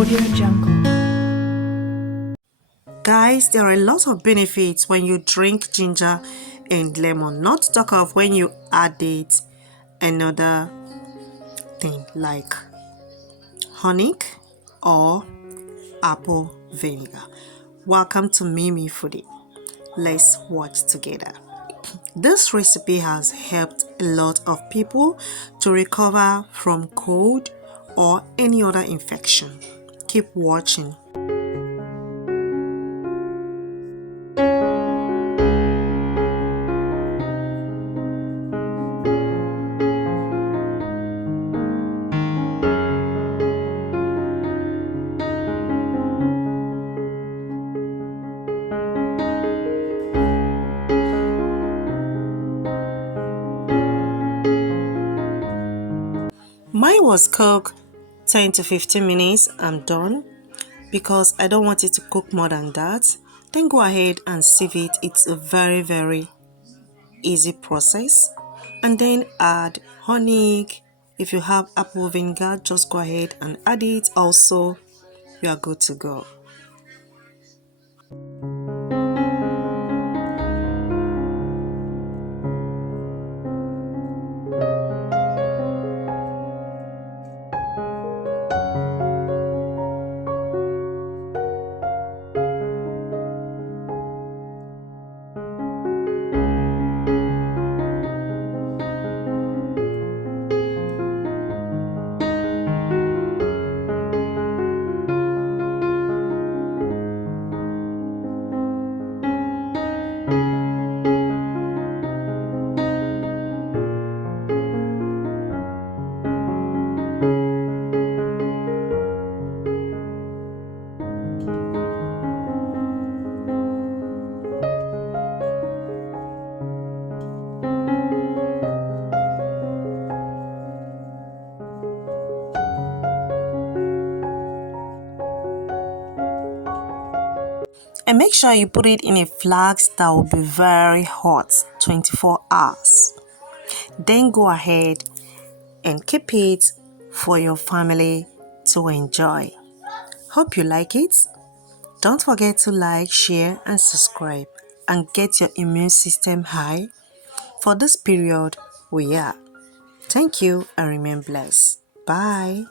Audio Jungle. Guys, there are a lot of benefits when you drink ginger and lemon, not to talk of when you add it another thing like honey or apple vinegar. Welcome to Mimi Foodie. Let's watch together. This recipe has helped a lot of people to recover from cold or any other infection. Keep watching. Mine was cooked 10 to 15 minutes. I'm done because I don't want it to cook more than that. Then go ahead and sieve it. It's a very easy process. And then add honey. If you have apple vinegar, just go ahead and add it. Also, you are good to go. And make sure you put it in a flask that will be very hot, 24 hours. Then go ahead and keep it for your family to enjoy. Hope you like it. Don't forget to like, share and subscribe and get your immune system high for this period we are. Thank you and remain blessed. Bye.